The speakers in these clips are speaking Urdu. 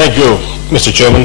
Thank you, Mr. Chairman.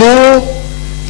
2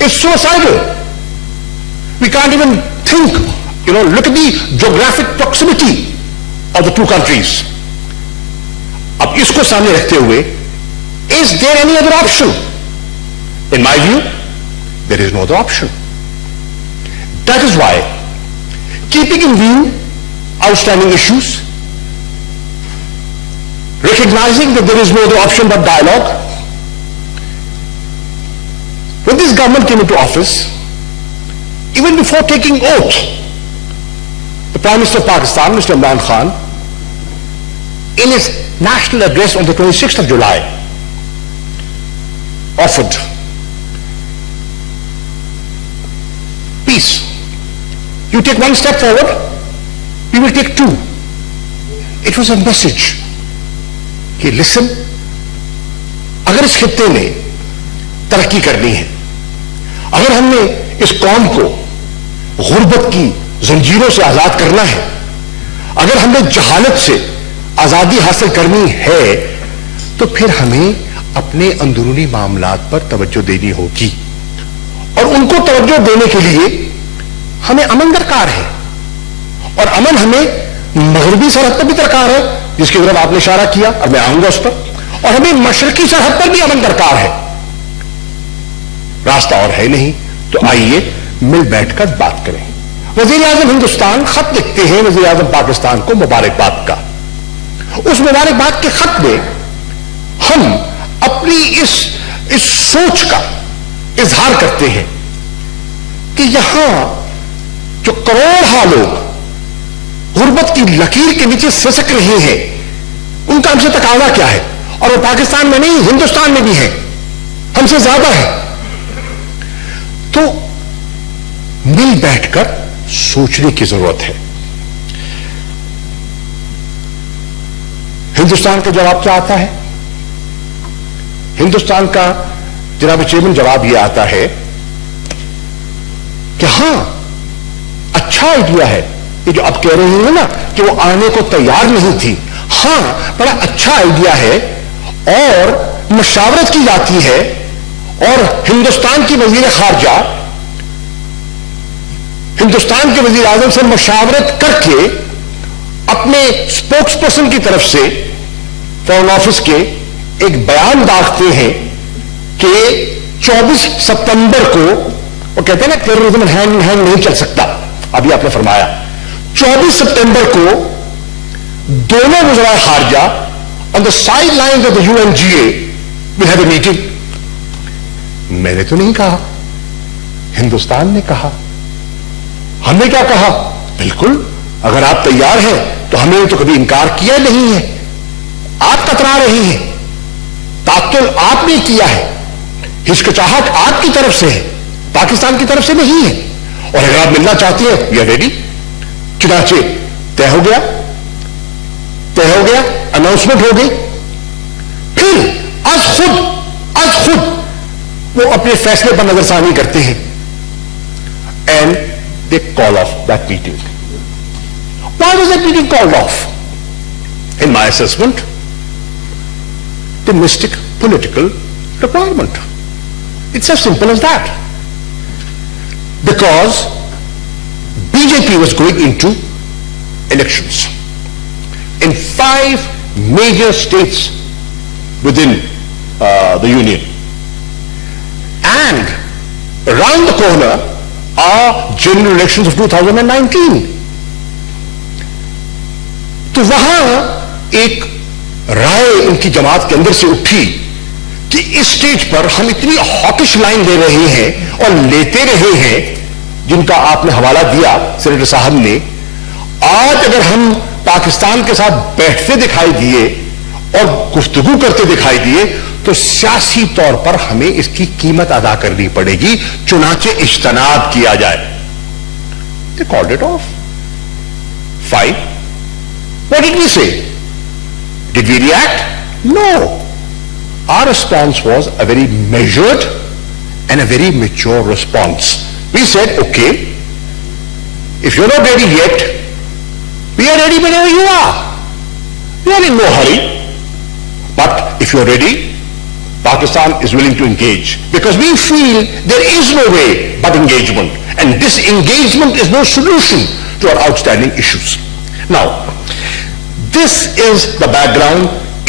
is suicidal. We can't even think, look at the geographic proximity of the two countries. Ab isko samne rakhte hue, is there any other option? In my view, there is no other option. That is why, keeping in view outstanding issues, recognizing that there is no other option but dialogue, when this government came into office, even before taking oath, the Prime Minister of Pakistan, Mr. Imran Khan, in his national address on the 26th of July, offered peace. You take one step forward, we will take two. It was a message. کہ listen, اگر اس خطے نے ترقی کرنی ہے, اگر ہم نے اس قوم کو غربت کی زنجیروں سے آزاد کرنا ہے, اگر ہم نے جہالت سے آزادی حاصل کرنی ہے, تو پھر ہمیں اپنے اندرونی معاملات پر توجہ دینی ہوگی, اور ان کو توجہ دینے کے لیے ہمیں امن درکار ہے, اور امن ہمیں مغربی سرحد پر بھی درکار ہے جس کی طرف آپ نے اشارہ کیا, اور میں آؤں گا اس پر, اور ہمیں مشرقی سرحد پر بھی امن درکار ہے. راستہ اور ہے نہیں, تو آئیے مل بیٹھ کر بات کریں. وزیر اعظم ہندوستان خط لکھتے ہیں وزیر اعظم پاکستان کو مبارکباد کا. اس مبارکباد کے خط میں ہم اپنی اس سوچ کا اظہار کرتے ہیں کہ یہاں جو کروڑہا لوگ غربت کی لکیر کے نیچے سسک رہے ہیں, ان کا ہم سے تقاضا کیا ہے, اور وہ پاکستان میں نہیں ہندوستان میں بھی ہے, ہم سے زیادہ ہے. تو مل بیٹھ کر سوچنے کی ضرورت ہے. ہندوستان کا جواب کیا آتا ہے؟ ہندوستان کا جناب چیئرمین جواب یہ آتا ہے کہ ہاں اچھا آئیڈیا ہے, یہ جو اب کہہ رہی ہیں نا کہ وہ آنے کو تیار نہیں تھی, ہاں بڑا اچھا آئیڈیا ہے, اور مشاورت کی جاتی ہے, اور ہندوستان کی وزیر خارجہ ہندوستان کے وزیر اعظم سے مشاورت کر کے اپنے اسپوکس پرسن کی طرف سے فارن آفس کے ایک بیان داختے ہیں کہ 24 ستمبر کو, وہ کہتے ہیں نا ٹیررزم ہینڈ نہیں چل سکتا, ابھی آپ نے فرمایا 24 ستمبر کو دونوں وزرائے خارجہ on the sidelines of the UNGA will have a meeting. میں نے تو نہیں کہا, ہندوستان نے کہا. ہم نے کیا کہا؟ بالکل, اگر آپ تیار ہیں تو ہمیں تو کبھی انکار کیا نہیں ہے. آپ کترا رہی ہیں, تعطل آپ نے کیا ہے, ہچکچاہٹ آپ کی طرف سے ہے, پاکستان کی طرف سے نہیں ہے, اور اگر آپ ملنا چاہتے ہیں وی آر ریڈی. چنانچہ طے ہو گیا, اناؤنسمنٹ ہو گئی. پھر از خود وہ اپنے فیصلے پر نظر ثانی کرتے ہیں, and they call of that meeting. Why was that meeting called off? In my assessment, domestic political requirement. It's as simple as that. Because BJP was going into elections in 5 major states within the union, and around the corner are general elections of 2019. تو وہاں ایک رائے ان کی جماعت کے اندر سے اٹھی کہ اس سٹیج پر ہم اتنی ہاکش لائن دے رہے ہیں اور لیتے رہے ہیں جن کا آپ نے حوالہ دیا سینیٹر صاحب نے. آج اگر ہم پاکستان کے ساتھ بیٹھتے دکھائی دیے اور گفتگو کرتے دکھائی دیے تو سیاسی طور پر ہمیں اس کی قیمت ادا کرنی پڑے گی, چنانچہ اجتناب کیا جائے. They called it off. Fine. What did we say? Did we react? No. Our response was a very measured and a very mature response. We said, okay, if you're not ready yet, we are ready whenever you are. We are in no hurry. But if you're ready, Pakistan is willing to engage because we feel there is no way but engagement, and disengagement is no solution to our outstanding issues. Now, this is the background.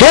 2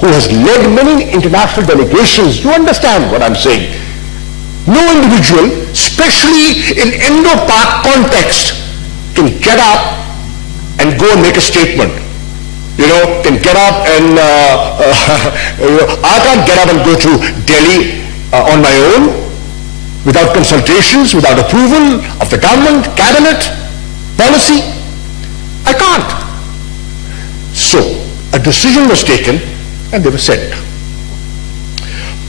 who has led many international delegations, you understand what I'm saying. No individual, especially in Indo-Pak context, can get up and go and make a statement. Can get up and I can't get up and go to Delhi on my own without consultations, without approval of the government, cabinet, policy. I can't. So, a decision was taken and they were sent.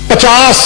50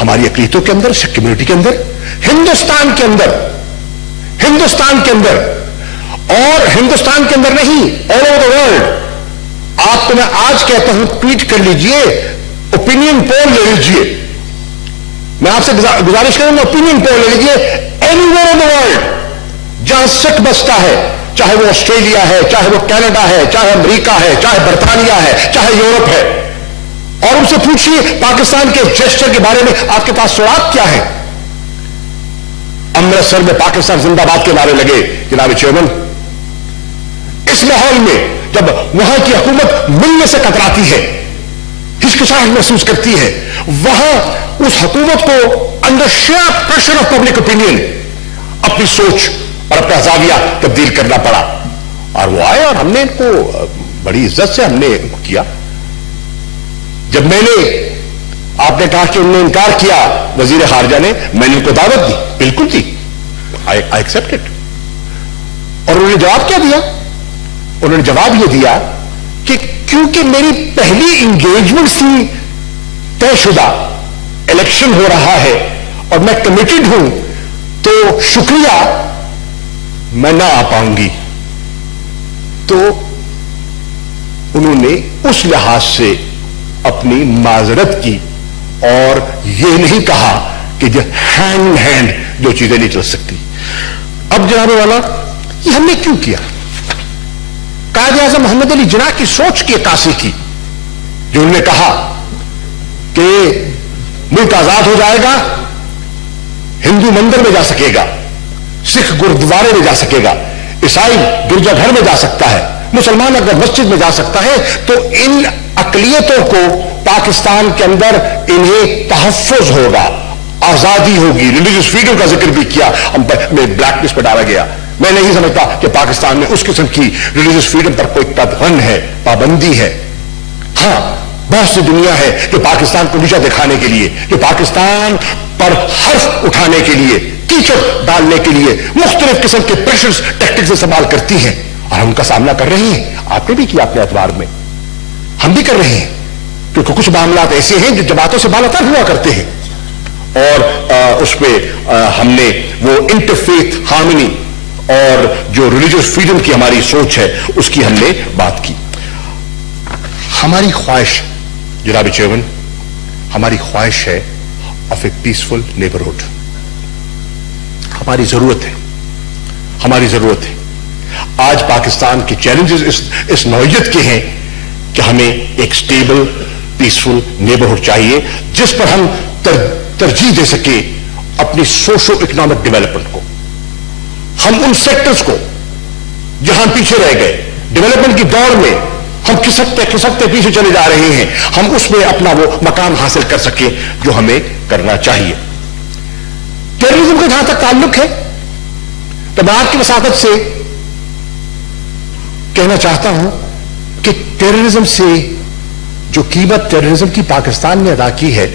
ہماری اقلیتوں کے اندر، سکھ کمیونٹی کے اندر، ہندوستان کے اندر اور ہندوستان کے اندر نہیں، آل اوور دا ورلڈ. آپ کو میں آج کہتا ہوں، ٹویٹ کر لیجئے، اوپینین پول لے لیجئے. میں آپ سے گزارش کروں گا، اوپینین پول لے لیجئے. Any where in the world جہاں سکھ بستا ہے، چاہے وہ آسٹریلیا ہے، چاہے وہ کینیڈا ہے، چاہے امریکہ ہے، چاہے برطانیہ ہے، چاہے یورپ ہے، اور ان سے پوچھیے پاکستان کے جیسچر کے بارے میں آپ کے تاثرات کیا ہیں. امرتسر میں پاکستان زندہ باد کے نعرے لگے جناب چیئرمین. اس ماحول میں جب وہاں کی حکومت ملنے سے کتراتی ہے، ہچکچاہٹ محسوس کرتی ہے، وہاں اس حکومت کو under share pressure of public opinion اپنی سوچ اور اپنا زاویہ تبدیل کرنا پڑا. اور وہ آئے اور ہم نے ان کو بڑی عزت سے ہم نے کیا. جب میں نے، آپ نے کہا کہ انہوں نے انکار کیا وزیر خارجہ نے، میں نے ان کو دعوت دی، بالکل دی، آئی ایکسپٹ اٹ. اور انہوں نے جواب کیا دیا؟ انہوں نے جواب یہ دیا کہ کیونکہ میری پہلی انگیجمنٹ تھی طے شدہ، الیکشن ہو رہا ہے اور میں کمیٹڈ ہوں، تو شکریہ، میں نہ آ پاؤں گی. تو انہوں نے اس لحاظ سے اپنی معذرت کی اور یہ نہیں کہا کہ جو ہینڈ ہینڈ دو چیزیں نہیں چل سکتی. اب جناب والا، یہ ہم نے کیوں کیا؟ قائد اعظم محمد علی جناح کی سوچ کی عکاسی کی، جو انہوں نے کہا کہ ملک آزاد ہو جائے گا، ہندو مندر میں جا سکے گا، سکھ گردوارے میں جا سکے گا، عیسائی گرجا گھر میں جا سکتا ہے، مسلمان اگر مسجد میں جا سکتا ہے، تو ان اقلیتوں کو پاکستان کے اندر انہیں تحفظ ہوگا، آزادی ہوگی. ریلیجیس فریڈم کا ذکر بھی کیا، میں بلیک لسٹ پہ ڈالا گیا. میں نہیں سمجھتا کہ پاکستان میں اس قسم کی ریلیجیس فریڈم پر کوئی قدغن ہے، پابندی ہے. ہاں، بہت سی دنیا ہے جو پاکستان کو نیچا دکھانے کے لیے، جو پاکستان پر حرف اٹھانے کے لیے، کیچڑ ڈالنے کے لیے مختلف قسم کے پریشرز ٹیکٹکس استعمال کرتی ہیں، اور ہم کا سامنا کر رہے ہیں. آپ نے بھی کیا اپنے اعتبار میں، ہم بھی کر رہے ہیں، کیونکہ کچھ معاملات ایسے ہیں جو جماعتوں سے بالاتر ہوا کرتے ہیں، اور اس پہ ہم نے وہ انٹرفیتھ ہارمنی اور جو ریلیجیس فریڈم کی ہماری سوچ ہے اس کی ہم نے بات کی. ہماری خواہش جناب چیئرمین، ہماری خواہش ہے آف اے پیسفل نیبرہڈ. ہماری ضرورت ہے. آج پاکستان کے چیلنجز اس نوعیت کے ہیں کہ ہمیں ایک سٹیبل پیسفل نیبرہڈ چاہیے، جس پر ہم ترجیح دے سکے اپنی سوشو اکنامک ڈیولپمنٹ کو. ہم ان سیکٹرز کو جہاں پیچھے رہ گئے ڈیولپمنٹ کی دوڑ میں، ہم کھسکتے پیچھے چلے جا رہے ہیں، ہم اس میں اپنا وہ مقام حاصل کر سکیں جو ہمیں کرنا چاہیے. ٹیررزم کا جہاں تک تعلق ہے، تو میں آپ کی وساطت سے کہنا چاہتا ہوں کہ ٹیررزم سے جو قیمت ٹیررزم کی پاکستان نے ادا کی ہے،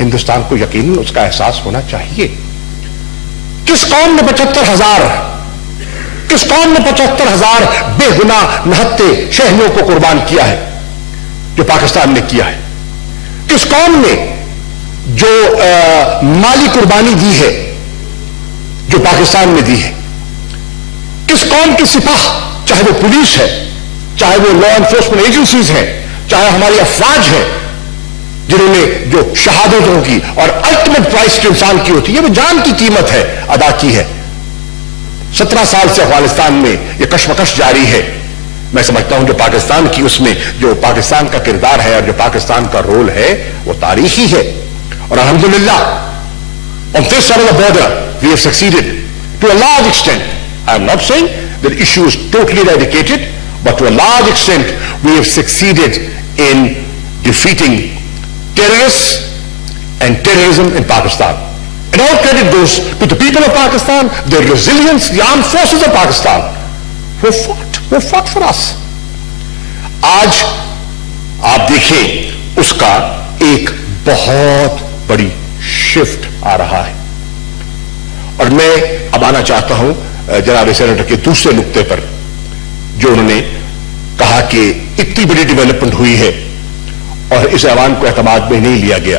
ہندوستان کو یقیناً اس کا احساس ہونا چاہیے. کس قوم نے 75,000 بے گناہ نہتے شہریوں کو قربان کیا ہے جو پاکستان نے کیا ہے؟ کس قوم نے جو مالی قربانی دی ہے جو پاکستان میں دی ہے؟ کس قوم کی سپاہ، چاہے وہ پولیس ہے، چاہے وہ لا انفورسمنٹ ایجنسیز ہیں، چاہے ہماری افواج ہے، جنہوں نے جو شہادتوں کی اور الٹیمیٹ پرائس جو انسان کی ہوتی ہے، وہ جان کی قیمت ہے، ادا کی ہے. 17 سال سے افغانستان میں یہ کشمکش جاری ہے. میں سمجھتا ہوں جو پاکستان کی اس میں جو پاکستان کا کردار ہے اور جو پاکستان کا رول ہے وہ تاریخی ہے. اور الحمدللہ on this side of the border we have succeeded to a large extent. I am not saying that the issue is totally eradicated, but to a large extent we have succeeded in defeating terrorists and terrorism in Pakistan. And all credit goes to the people of Pakistan, their resilience, the armed forces of Pakistan who fought for us. آج آپ دیکھیں اس کا ایک بہت بڑی شفٹ آ رہا ہے. اور میں اب آنا چاہتا ہوں جناب سینیٹر کے دوسرے نقطے پر، جو انہوں نے کہا کہ اتنی بڑی ڈیولپمنٹ ہوئی ہے اور اس ایوان کو اعتماد میں نہیں لیا گیا.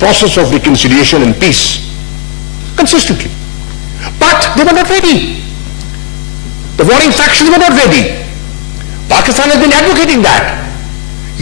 process of reconciliation and peace consistently, but they were not ready. The warring factions were not ready. Pakistan has been advocating that.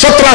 17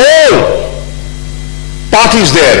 all parties there,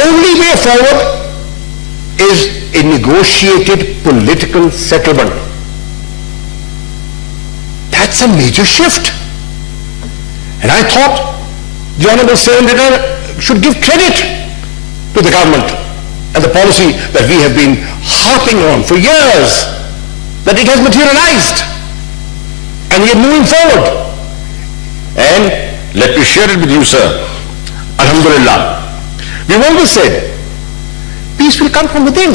only way forward is a negotiated political settlement. That's a major shift. And I thought the Honorable Senator should give credit to the government and the policy that we have been harping on for years, that it has materialized and we are moving forward. And let me share it with you, sir. Alhamdulillah. We've always said peace will come from within.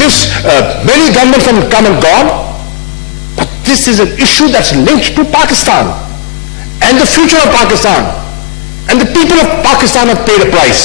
This many governments have come and gone, but this is an issue that's linked to Pakistan and the future of Pakistan, and the people of Pakistan have paid a price.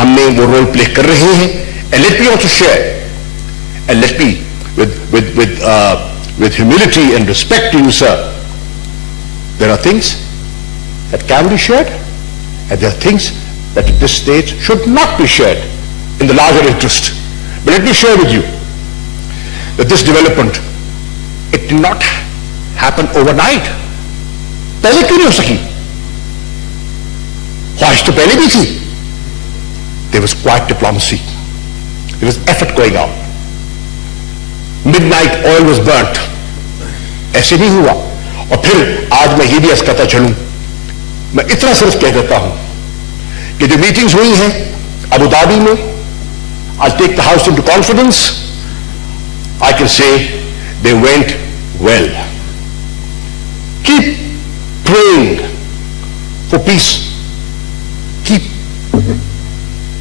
ہم نے وہ رول پلے کر رہے ہیں. And let me also share, and let me with humility and respect to you, sir, there are things that can be shared, and there are things that at this stage should not be shared in the larger interest. But let me share with you that this development, it did not happen overnight. پہلے کیوں نہیں ہو سکی؟ خواہش تو پہلے بھی تھی. There was quiet diplomacy. There was effort going on. Midnight oil was burnt. ایسے نہیں ہوا. اور پھر آج میں یہ بھی عرض کرتا چلوں, میں اتنا صرف کہہ دیتا ہوں کہ جو میٹنگز ہوئی ہیں ابو دھابی میں, I'll take the house into confidence. I can say they went well. Keep praying for peace. Keep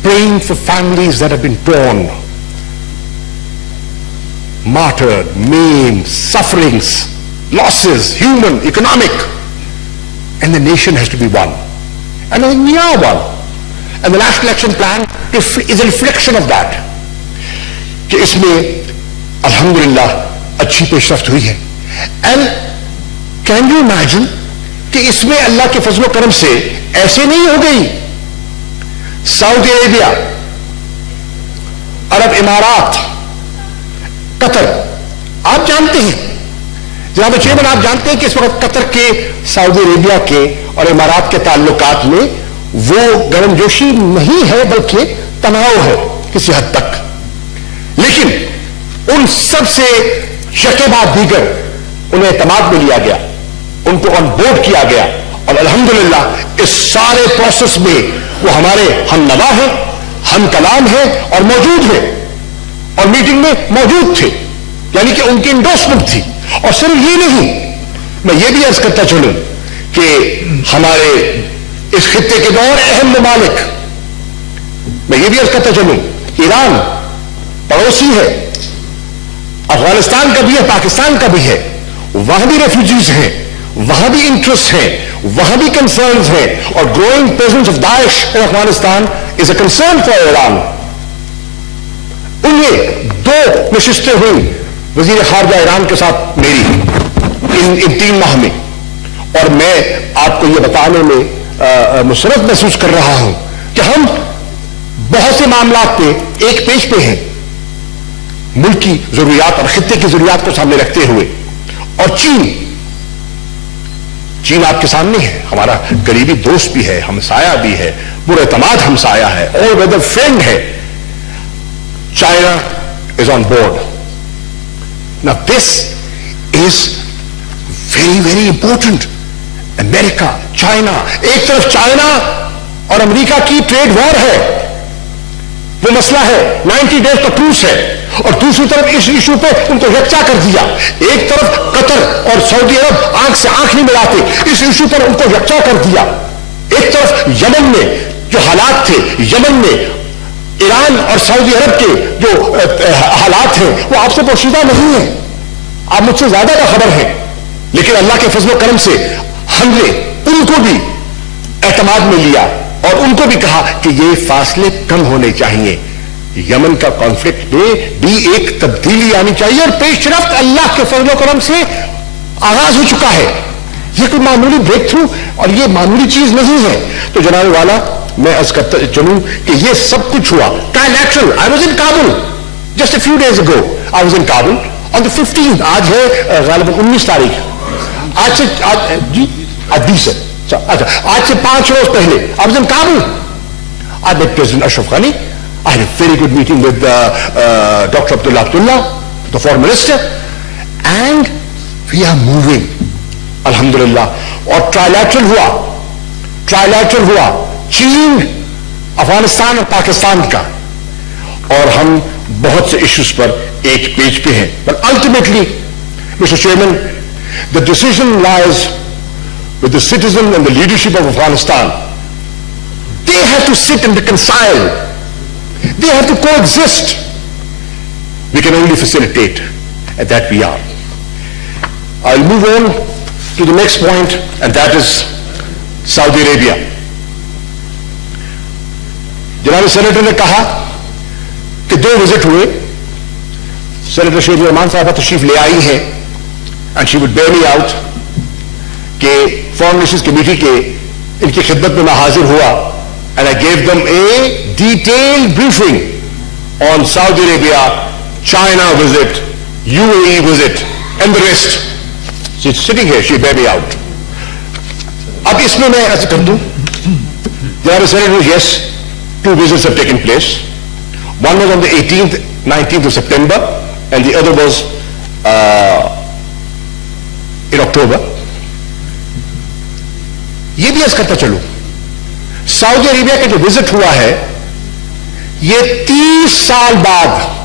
praying for families that have been torn, martyred, maimed, sufferings, losses, human, economic. And the nation has to be one. And I think we are one. And the National Action Plan is a reflection of that. کہ اس میں الحمدللہ اچھی پیش رفت ہوئی ہے. And can you imagine کہ اس میں اللہ کے فضل و کرم سے ایسے نہیں ہو گئی. سعودی عربیہ, عرب امارات, قطر, آپ جانتے ہیں جناب چیئرمین, آپ جانتے ہیں کہ اس وقت قطر کے, سعودی عربیہ کے اور امارات کے تعلقات میں وہ گرم جوشی نہیں ہے بلکہ تناؤ ہے کسی حد تک. لیکن ان سب سے شکے بعد دیگر انہیں اعتماد میں لیا گیا, ان کو آن بورڈ کیا گیا, اور الحمدللہ اس سارے پروسیس میں وہ ہمارے ہم نوا ہیں, ہم کلام ہیں اور موجود ہیں, اور میٹنگ میں موجود تھے, یعنی کہ ان کی انڈورسمنٹ تھی. اور صرف یہ نہیں, میں یہ بھی عرض کرتا چلوں کہ ہمارے اس خطے کے دور اہم ممالک, میں یہ بھی عرض کرتا چلوں, ایران پڑوسی ہے, افغانستان کا بھی ہے, پاکستان کا بھی ہے, وہاں بھی ریفیوجیز ہیں, وہاں بھی انٹرسٹ ہیں, وہاں بھی کنسرنز ہیں, اور growing presence of Daesh in Afghanistan is a concern for Iran. انہیں 2 نشستیں ہوئی وزیر خارجہ ایران کے ساتھ میری ان 3 ماہ میں, اور میں آپ کو یہ بتانے میں مسرت محسوس کر رہا ہوں کہ ہم بہت سے معاملات پہ ایک پیج پہ ہیں, ملک کی ضروریات اور خطے کی ضروریات کو سامنے رکھتے ہوئے. اور چین آپ کے سامنے ہے, ہمارا قریبی دوست بھی ہے, ہمسایہ بھی ہے, پورا اعتماد ہمسایہ ہے, آل ویدر فرینڈ ہے. China is on board. Now this is very very important. America, China, ایک طرف چائنا اور امریکہ کی ٹریڈ وار ہے, وہ مسئلہ ہے, 90 days کا ٹروس ہے, اور دوسری طرف اس ایشو پہ ان کو یکجا کر دیا. ایک طرف قطر اور سعودی عرب آنکھ سے آنکھ نہیں ملاتے, اس ایشو پر ان کو یکجا کر دیا. ایک طرف یمن میں جو حالات تھے, یمن میں ایران اور سعودی عرب کے جو حالات ہیں وہ آپ سے پوشیدہ نہیں ہیں, آپ مجھ سے زیادہ کا خبر ہیں, لیکن اللہ کے فضل و کرم سے ہم نے ان کو بھی اعتماد میں لیا اور ان کو بھی کہا کہ یہ فاصلے کم ہونے چاہیے. یمن کا کانفلکٹ میں بھی ایک تبدیلی آنی چاہیے, اور پیش رفت اللہ کے فضل و کرم سے آغاز ہو چکا ہے. یہ کوئی معمولی بریک تھرو اور یہ معمولی چیز نہیں ہے. تو جناب والا, میں عرض کرتا چلوں کہ یہ سب کچھ ہوا trilateral. I was in Kabul just a few days ago. I was in Kabul on the 15th. آج ہے غالباً 19 تاریخ. آج سے جی آج 20 ہے. اچھا, آج سے 5 روز پہلے آئی was in Kabul. I met President Ashraf Ghani. I had a very good meeting with Dr. Abdullah, the foreign minister, and we are moving. Alhamdulillah. اور ٹرائلیٹرل ہوا چین, افغانستان اور پاکستان کا, اور ہم بہت سے ایشوز پر ایک پیج پہ ہیں. But ultimately, Mr. Chairman, the decision lies with the citizen and the leadership of Afghanistan. They have to sit and reconcile. They have to coexist. We can only facilitate, and that we are. I'll move on to the next point, and that is Saudi Arabia. جناب سینیٹر نے کہا کہ 2 وزٹ ہوئے. سینیٹر شیخ الرحمان صاحبہ تشریف لے آئی ہیں and she would bear me out کہ فارن ریلیشنز کمیٹی کے ان کی خدمت میں حاضر ہوا and I gave them a detailed briefing on Saudi Arabia, China visit, UAE visit and the rest. She's sitting here, she bear me out. اب اس میں ایسا کر دوں. جناب senator, yes, 2 visits have taken place. One was on the 18th, 19th of September and the other was in October. یہ بھی عرض کرتا چلوں, سعودی عربیہ کا جو وزٹ ہوا ہے یہ 30 سال بعد,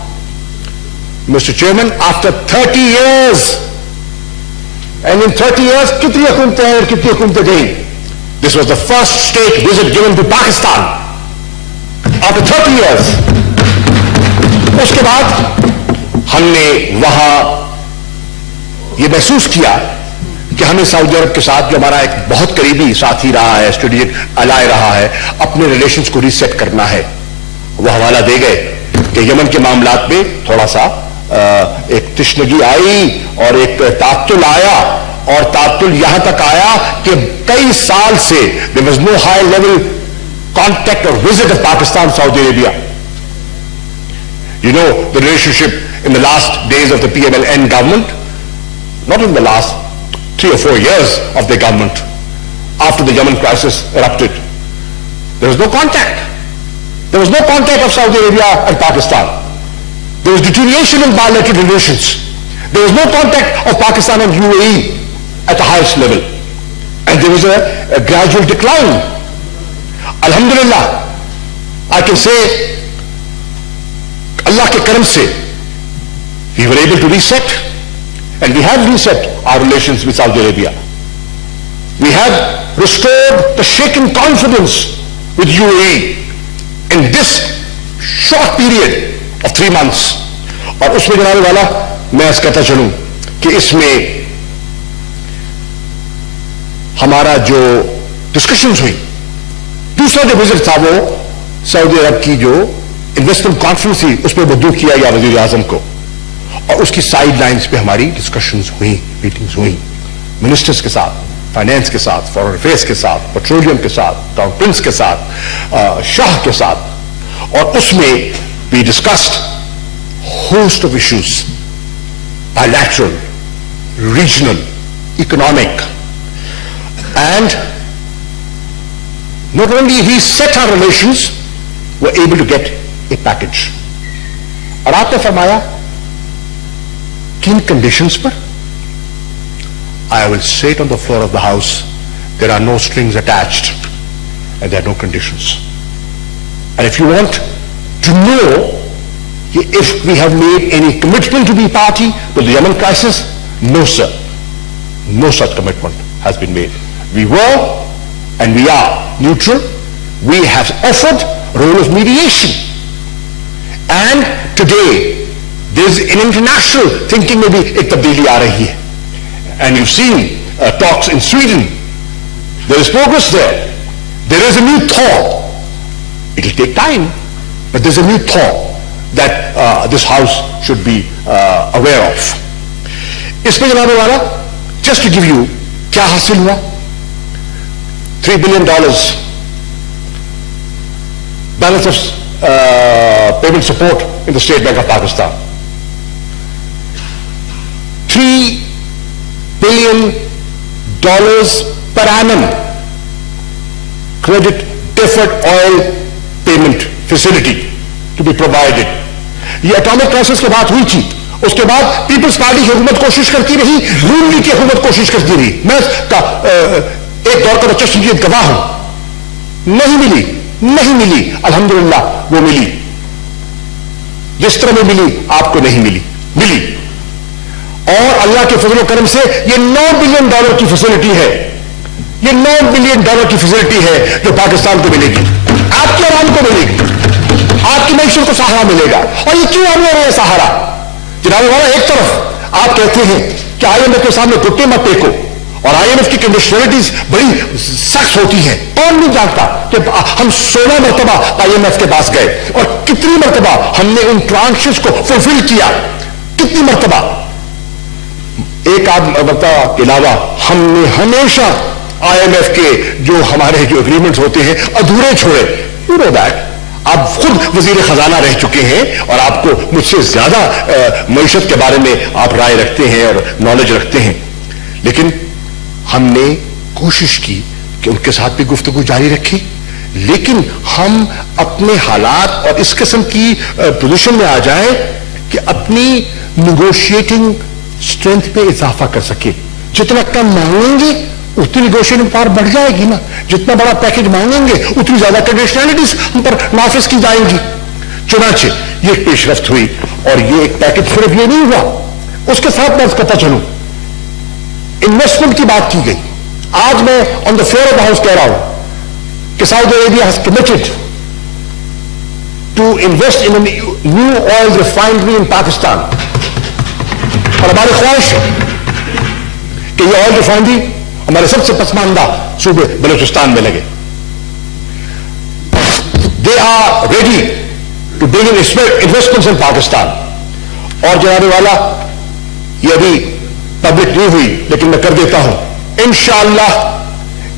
Mr. Chairman, after 30 years, and in 30 years, kitni hukumatein aur kitni hukumatein gayi. This was the first state visit given to Pakistan after 30 years. اس کے بعد ہم نے وہاں یہ محسوس کیا کہ ہمیں سعودی عرب کے ساتھ, جو ہمارا ایک بہت قریبی ساتھی رہا ہے, اسٹریٹجک الائے رہا ہے, اپنے ریلیشنز کو ریسیٹ کرنا ہے. وہ حوالہ دے گئے کہ یمن کے معاملات میں تھوڑا سا ایک تشنگی آئی اور ایک تعطل آیا, اور تعطل یہاں تک آیا کہ کئی سال سے there was no high level contact or visit of Pakistan, Saudi Arabia. You know the relationship in the last days of the PMLN government, not in the last 3 or 4 years of the government, after the Yemen crisis erupted. There was no contact. There was no contact of Saudi Arabia and Pakistan. There was deterioration in bilateral relations. There was no contact of Pakistan and UAE at the highest level. And there was a gradual decline. Alhamdulillah, I can say, Allah ke karam se, we were able to reset, and we have reset our relations with Saudi Arabia. We have restored the shaken confidence with UAE in this short period of 3 months. اور اس میں جناب والا میں اس کہتا چلوں کہ اس میں ہمارا جو ڈسکشنز ہوئی, دوسرا جو وزٹ تھا وہ سعودی عرب کی جو انویسٹمنٹ کانفرنس تھی, اس میں مدعو کیا گیا وزیر اعظم کو, اور اس کی سائڈ لائنز پہ ہماری ڈسکشنز ہوئی, میٹنگز ہوئی منسٹرز کے ساتھ, فائنینس کے ساتھ, فارن افیئرس کے ساتھ, پیٹرولیم کے ساتھ, ٹاؤن پرنس کے ساتھ, شاہ کے ساتھ, اور اس میں we discussed host of issues, bilateral, regional, economic, and not only we set our relations, were able to get a package. اور آپ نے فرمایا کن conditions per? I will say it on the floor of the house, there are no strings attached and there are no conditions. And if you want to know if we have made any commitment to be party to the Yemen crisis, no sir, no such commitment has been made. We were and we are neutral. We have offered a role of mediation, and today there is an international thinking, maybe ek tabdeeli aa rahi hai, and you've seen talks in Sweden. There is progress there. There is a new thought. It will take time, but there's a new thought that this house should be aware of. اس میں جناب والا, just to give you کیا حاصل ہوا, $3 billion balance of payment support in the State Bank of Pakistan, $3 billion per annum credit deferred oil payment facility to be provided. یہ اٹامک کرائسس کی بات ہوئی تھی, اس کے بعد پیپلز پارٹی کی حکومت کوشش کرتی رہی, نون لیگ کی حکومت کوشش کرتی رہی. میں ایک دور کا بچہ شدید گواہ ہوں, نہیں ملی, الحمدللہ وہ ملی, جس طرح میں ملی آپ کو نہیں ملی, اور اللہ کے فضل و کرم سے یہ $9 بلین کی فیسلٹی ہے, یہ $9 بلین کی فیسلٹی ہے جو پاکستان کو ملے گی, آپ کے عوام کو ملے گی, آپ کی معیشت کو سہارا ملے گا. اور یہ کیوں ہم لے رہے ہیں سہارا؟ جناب والا, ایک طرف آپ کہتے ہیں کہ IMF کے سامنے گھٹنے مت ٹیکو, اور IMF کی کنڈیشنلٹیز بڑی سخت ہوتی ہیں. کون نہیں جانتا کہ ہم 16 مرتبہ IMF کے پاس گئے اور کتنی مرتبہ ہم نے ان ٹرانشز کو فلفل کیا, کتنی مرتبہ. ایک آدھ مرتبہ کے علاوہ ہم نے ہمیشہ IMF کے جو ہمارے جو اگریمنٹس ہوتے ہیں ادھورے چھوڑے. You know that. آپ خود وزیر خزانہ رہ چکے ہیں اور آپ کو مجھ سے زیادہ معیشت کے بارے میں آپ رائے رکھتے ہیں اور نالج رکھتے ہیں. لیکن ہم نے کوشش کی کہ ان کے ساتھ بھی گفتگو جاری رکھی, لیکن ہم اپنے حالات اور اس قسم کی پوزیشن میں آ جائیں کہ اپنی نیگوشیٹنگ اسٹرینتھ پہ اضافہ کر سکے. جتنا کم مانگیں گے اتنی نیگوشیٹنگ پاور بڑھ جائے گی نا, جتنا بڑا پیکج مانگیں گے اتنی زیادہ کنڈیشنلٹیز ہم پر نافذ کی جائیں گی. چنانچہ یہ پیش رفت ہوئی اور یہ ایک پیکج صرف یہ نہیں ہوا, اس کے ساتھ میں کرتا چلوں انویسٹمنٹ کی بات کی گئی. آج میں on the floor of the house کہہ رہا ہوں کہ Saudi Arabia has committed to invest in new oil refinery in Pakistan. اور ہماری خواہش ہے کہ یہ آئل ریفائنری ہمارے سب سے پسماندہ صوبے بلوچستان میں لگے. They are ready to bring in investments in Pakistan. اور جناب والا یہ ابھی پبلک نہیں ہوئی لیکن میں کر دیتا ہوں, انشاءاللہ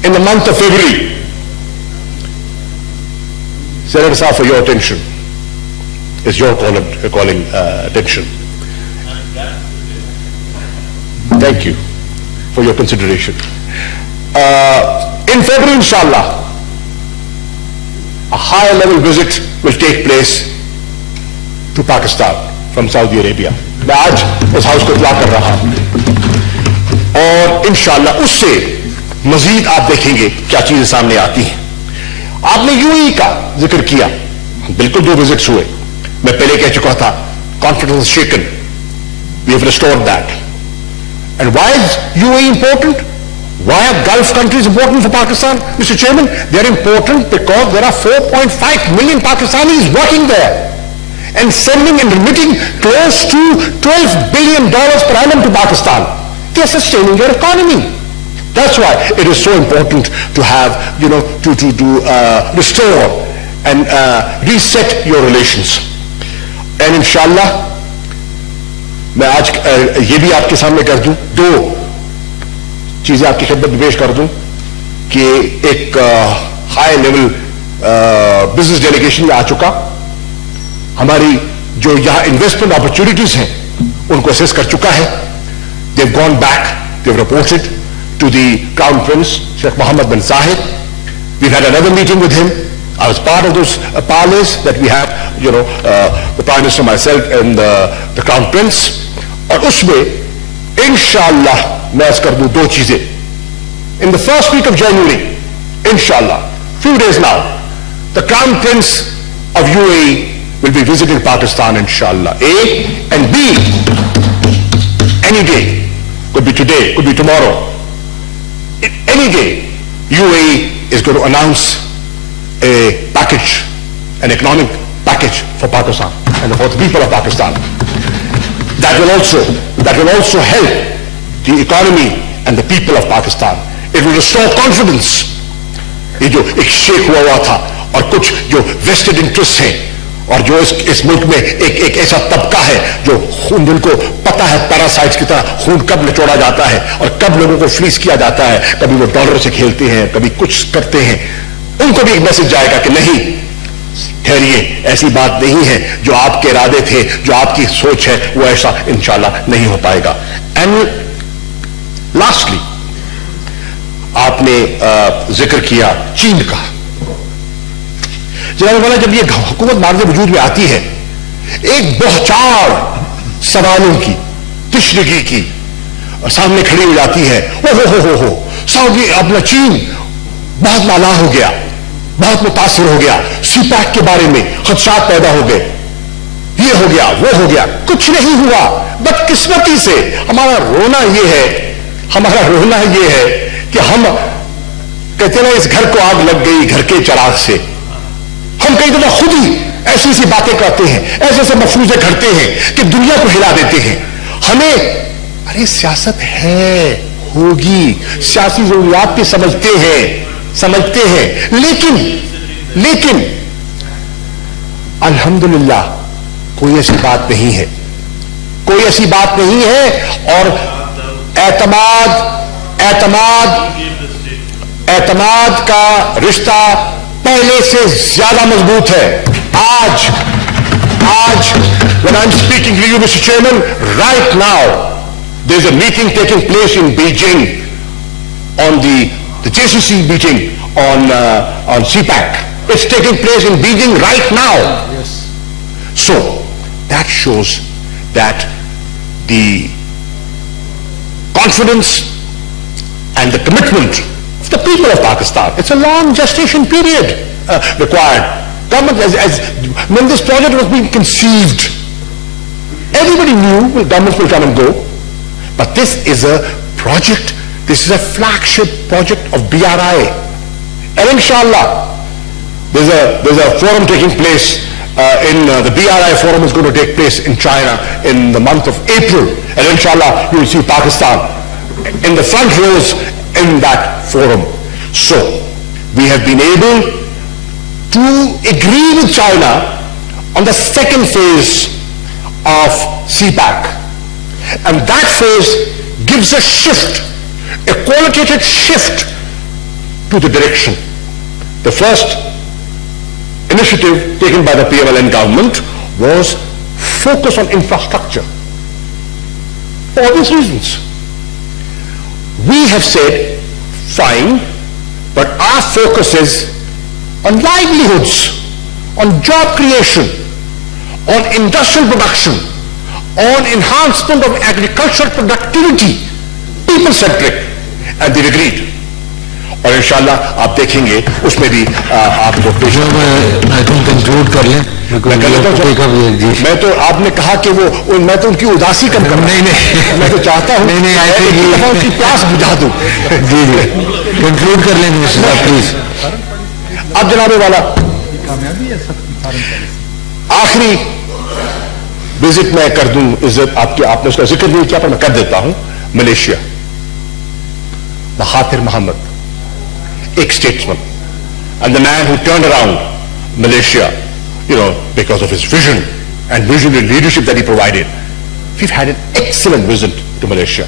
ان the month of February. Senator Saab, for your attention, is your calling attention. Thank you for your consideration. In February, inshallah, a high level visit will take place to Pakistan from Saudi Arabia. میں آج اس ہاؤس کو اطلاع کر رہا ہوں اور انشاءاللہ اس سے مزید آپ دیکھیں گے کیا چیزیں سامنے آتی ہیں. آپ نے UAE کا ذکر کیا, بالکل 2 وزٹس ہوئے. میں پہلے کہہ چکا تھا confidence shaken. We have restored that. And why is UAE important? Why are Gulf countries important for Pakistan? Mr. Chairman, they are important because there are 4.5 million Pakistanis working there and sending and remitting close to $12 billion per annum to Pakistan. They are sustaining their economy. That's why it is so important to have, to restore and reset your relations. And inshallah, میں آج یہ بھی آپ کے سامنے کر دوں, 2 چیزیں آپ کی خدمت میں پیش کر دوں کہ ایک ہائی لیول بزنس ڈیلیگیشن آ چکا. ہماری جو یہاں انویسٹمنٹ اپرچونٹیز ہیں ان کو اسیس کر چکا ہے. they've gone back, they've reported to the Crown Prince Sheikh Mohammed bin Zayed. We've had another meeting with him. I was part of those parleys that we had, the Prime Minister, myself and the Crown Prince. اور اس میں انشاءاللہ میں عرض کر دوں 2 چیزیں. In the first week of January, inshallah, few days now, the Crown Prince of UAE will be visiting Pakistan, inshallah. A, and B, any day, could be today, could be tomorrow, any day, UAE is going to announce a package, an economic package for Pakistan and for the people of Pakistan. That will also help the economy and the people of Pakistan. It will restore confidence. یہ جو ایک شیک ہوا تھا اور کچھ جو ویسٹڈ انٹرسٹ ہیں اور جو اس ملک میں ایک ایسا طبقہ ہے جو خون, جن کو پتا ہے پیراسائٹس کی طرح خون کب نچوڑا جاتا ہے اور کب لوگوں کو فریز کیا جاتا ہے, کبھی وہ ڈالر سے کھیلتے ہیں, کبھی کچھ کرتے ہیں, ان کو بھی ایک میسج جائے گا کہ نہیں, ٹھہریے, ایسی بات نہیں ہے, جو آپ کے ارادے تھے, جو آپ کی سوچ ہے, وہ ایسا انشاءاللہ نہیں ہو پائے گا. اینڈ لاسٹلی آپ نے ذکر کیا چین کا. جناب والا, جب یہ حکومت مارد وجود میں آتی ہے, ایک بہچاڑ سوالوں کی, تشنگی کی سامنے کھڑی ہو جاتی ہے. ہو سعودی اپنا چین بہت نالاں ہو گیا, بہت متاثر ہو گیا, سی پیک کے بارے میں خدشات پیدا ہو گئے, یہ ہو گیا, وہ ہو گیا. کچھ نہیں ہوا. بدقسمتی سے ہمارا رونا یہ ہے کہ ہم کہتے ہیں اس گھر کو آگ لگ گئی گھر کے چراغ سے. ہم کئی دفعہ خود ہی ایسی ایسی باتیں کرتے ہیں, ایسے ایسے مفروضے گھڑتے ہیں کہ دنیا کو ہلا دیتے ہیں. ہمیں ارے سیاست ہے, ہوگی. سیاسی ضروریات بھی سمجھتے ہیں لیکن الحمدللہ کوئی ایسی بات نہیں ہے. اور اعتماد کا رشتہ پہلے سے زیادہ مضبوط ہے. آج when I'm speaking to you, Mr. Chairman, right now there's a meeting taking place in Beijing on the JCC meeting on CPAC. It's taking place in Beijing right now. Yes. So that shows that the confidence and the commitment of the people of Pakistan, it's a long gestation period required. Government, when this project was being conceived, everybody knew governments will come and go, but this is a project, this is a flagship project of BRI, and inshallah there's a forum taking place in the BRI forum is going to take place in China in the month of April, and inshallah you will see Pakistan in the front rows in that forum. So we have been able to agree with China on the second phase of CPAC, and that phase gives a shift, a qualitative shift to the direction. The first initiative taken by the PMLN government was focus on infrastructure. For obvious reasons. We have said, fine, but our focus is on livelihoods, on job creation, on industrial production, on enhancement of agricultural productivity, people-centric, and they've agreed. اور انشاءاللہ آپ دیکھیں گے اس میں بھی آپ کو کنکلوڈ کر لیں. میں تو آپ نے کہا کہ وہ میں تو ان کی اداسی کم کروں. نہیں میں تو چاہتا ہوں ان کی پیاس بجھا دوں. جی کنکلوڈ کر لیں منسٹر صاحب پلیز. اب جناب والا آخری وزٹ میں کر دوں. عزت آپ نے اس کا ذکر نہیں کیا پر میں کر دیتا ہوں. ملیشیا, مہاتیر محمد, ایک statesman, and the man who turned around Malaysia, because of his vision and visionary leadership that he provided. We've had an excellent visit to Malaysia,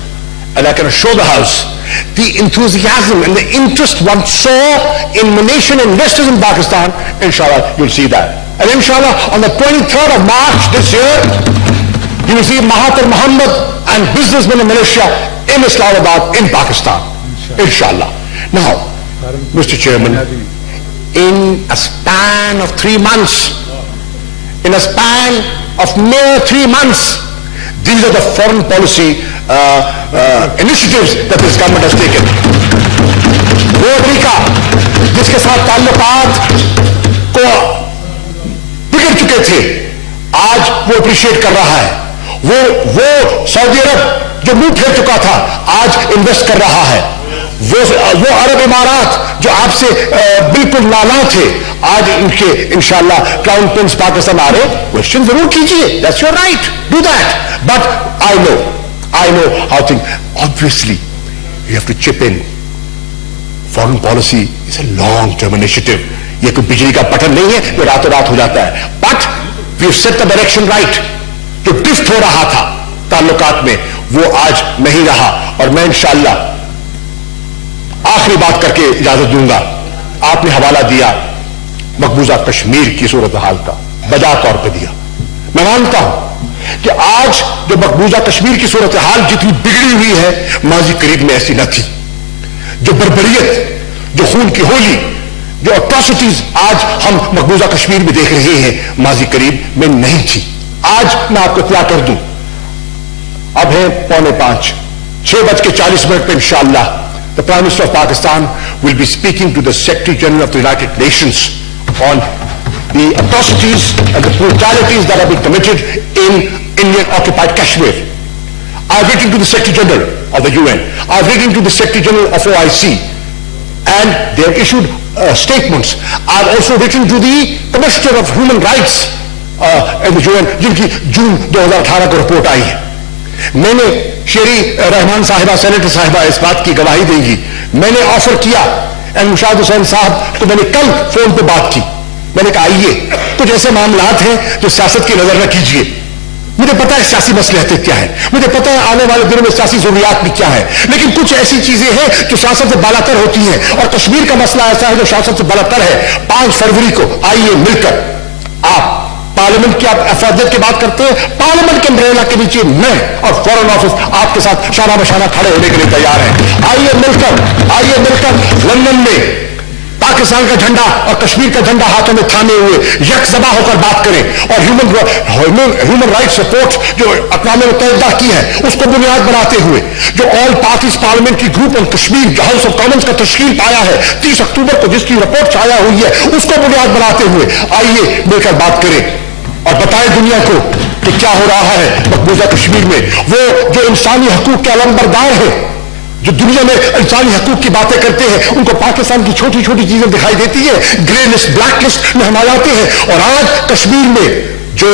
and I can assure the House, the enthusiasm and the interest one saw in Malaysian investors in Pakistan, inshallah, you'll see that. And inshallah, on the 23rd of March this year, you will see Mahathir Mohamad and businessmen in Malaysia in Islamabad, in Pakistan. Inshallah. Now, Mr. Chairman, in a span of 3 months, in a span of mere 3 months, these are the foreign policy initiatives that this government has taken. وہ امریکہ جس کے ساتھ تعلقات کو بگڑ چکے تھے, آج وہ اپریشیٹ کر رہا ہے. وہ سعودی عرب جو منہ پھیر چکا تھا, آج انویسٹ کر رہا ہے. وہ عرب امارات جو آپ سے بالکل نالاں تھے, آج ان کے انشاءاللہ کراؤن پرنس پاکستان آ رہے. کوشچن ضرور کیجیے, that's your right, do that, but I know how things. Obviously you have to chip in. Foreign policy is a long term initiative. یہ کوئی بجلی کا بٹن نہیں ہے جو راتوں رات ہو جاتا ہے. But we've set the direction right. جو ڈفٹ ہو رہا تھا تعلقات میں وہ آج نہیں رہا. اور میں انشاءاللہ آخری بات کر کے اجازت دوں گا. آپ نے حوالہ دیا مقبوضہ کشمیر کی صورتحال کا, بجا طور پہ دیا. میں مانتا ہوں کہ آج جو مقبوضہ کشمیر کی صورتحال جتنی بگڑی ہوئی ہے, ماضی قریب میں ایسی نہ تھی. جو بربریت, جو خون کی ہولی, جو اٹراسٹیز آج ہم مقبوضہ کشمیر میں دیکھ رہے ہیں, ماضی قریب میں نہیں تھی. آج میں آپ کو اطلاع کر دوں, اب ہے 4:45, 6:40 پہ انشاءاللہ the Prime Minister of Pakistan will be speaking to the Secretary General of the United Nations on the atrocities and the brutalities that have been committed in Indian occupied Kashmir. I've written to the Secretary General of the UN. I've written to the Secretary General of OIC, and they have issued statements. I've also written to the Commissioner of Human Rights in the UN, جن کی جون 2018 کو رپورٹ آئی ہے. میں نے شیری رحمان صاحبہ سینیٹر صاحبہ اس بات کی گواہی دیں گی. میں نے آفر کیا مشاہد حسین صاحب کو, میں نے کل فون پہ بات کی. میں نے کہا آئیے کچھ ایسے معاملات ہیں جو سیاست کی نظر نہ کیجیے. مجھے پتا ہے سیاسی مصلحتیں کیا ہیں, مجھے پتا ہے آنے والے دنوں میں سیاسی ضروریات بھی کیا ہے, لیکن کچھ ایسی چیزیں ہیں جو سیاست سے بالاتر ہوتی ہیں, اور کشمیر کا مسئلہ ایسا ہے جو سیاست سے بالاتر ہے. 5 فروری کو آئیے مل کر, آپ پارلیمنٹ کی آپ افادیت کی بات کرتے ہیں, پارلیمنٹ کے امبریلا کے نیچے میں اور فورن آفس آپ کے ساتھ شانہ بشانہ کھڑے ہونے کے لیے تیار ہیں. آئیے مل کر لندن میں پاکستان کا جھنڈا اور کشمیر کا جھنڈا ہاتھوں میں تھامے ہوئے یک زبا ہو کر بات کریں, اور ہیومن رائٹس رپورٹ جو اقوام متحدہ کی ہے اس کو بنیاد بناتے ہوئے, جو all parties parliamentary group on Kashmir جو ہاؤس آف کامنز کا تشکیل پایا ہے 30 اکتوبر کو, جس کی رپورٹ چھایا ہوئی ہے, اس کو بنیاد بناتے ہوئے آئیے مل کر بات کریں اور بتائیں دنیا کو کہ کیا ہو رہا ہے مقبوضہ کشمیر میں. وہ جو انسانی حقوق کے علمبردار ہیں, جو دنیا میں انسانی حقوق کی باتیں کرتے ہیں, ان کو پاکستان کی چھوٹی چھوٹی چیزیں دکھائی دیتی ہیں, گرے لسٹ بلیک لسٹ میں ہم آ جاتے ہیں. اور آج کشمیر میں جو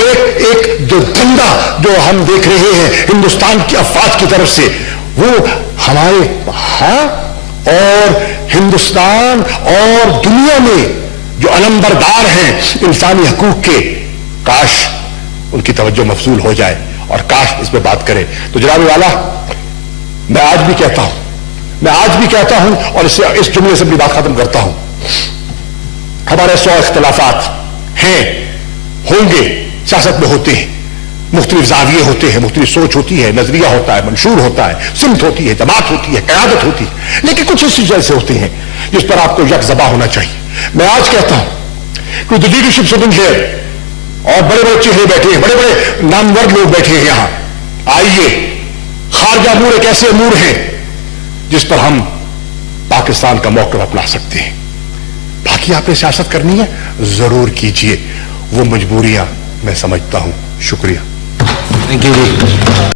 ایک جو دنگا جو ہم دیکھ رہے ہیں ہندوستان کی افواج کی طرف سے, وہ ہمارے اور ہندوستان اور دنیا میں جو علمبردار ہیں انسانی حقوق کے, کاش ان کی توجہ مبذول ہو جائے اور کاش اس پہ بات کرے. تو جناب والا, میں آج بھی کہتا ہوں اور اس جملے سے بھی بات ختم کرتا ہوں, ہمارے 100 اختلافات ہیں, ہوں گے, سیاست میں ہوتے ہیں, مختلف زاویے ہوتے ہیں, مختلف سوچ ہوتی ہے, نظریہ ہوتا ہے, منشور ہوتا ہے, سمت ہوتی ہے, جماعت ہوتی ہے, قیادت ہوتی ہے, لیکن کچھ اسی جیسے ہوتے ہیں جس پر آپ کو یک زبا ہونا چاہیے. میں آج کہتا ہوں کہ the leadership sitting here, اور بڑے بڑے چہرے بیٹھے ہیں, بڑے بڑے نامور لوگ بیٹھے ہیں یہاں, آئیے, خارجہ امور ایک ایسے امور ہیں جس پر ہم پاکستان کا موقف اپنا سکتے ہیں. باقی آپ نے سیاست کرنی ہے ضرور کیجئے, وہ مجبوریاں میں سمجھتا ہوں. شکریہ. Thank you.